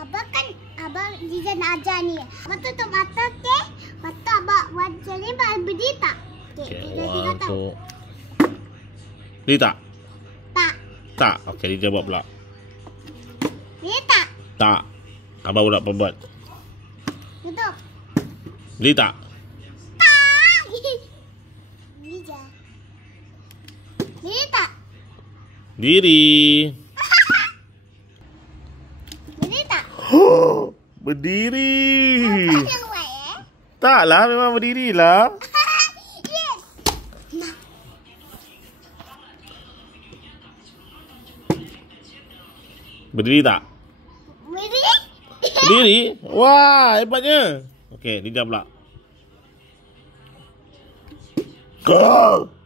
Abah kan Liza nak ajar ni. Abah tutup mata, okey? Mata abah wajah ni berdiri tak? Okey, Liza tahu. Berdiri tak? Tak. Tak. Okey, Liza buat pula. Berdiri tak? Tak. Abah buat apa buat? Tutup. Berdiri tak? Tak. Liza. Berdiri tak? Diri. Berdiri tak? Berdiri. Yang baik, Taklah, memang berdirilah. Yes. Nah. Berdiri tak? Berdiri? Berdiri? Wah, hebatnya. Okey, Liza pula. Go!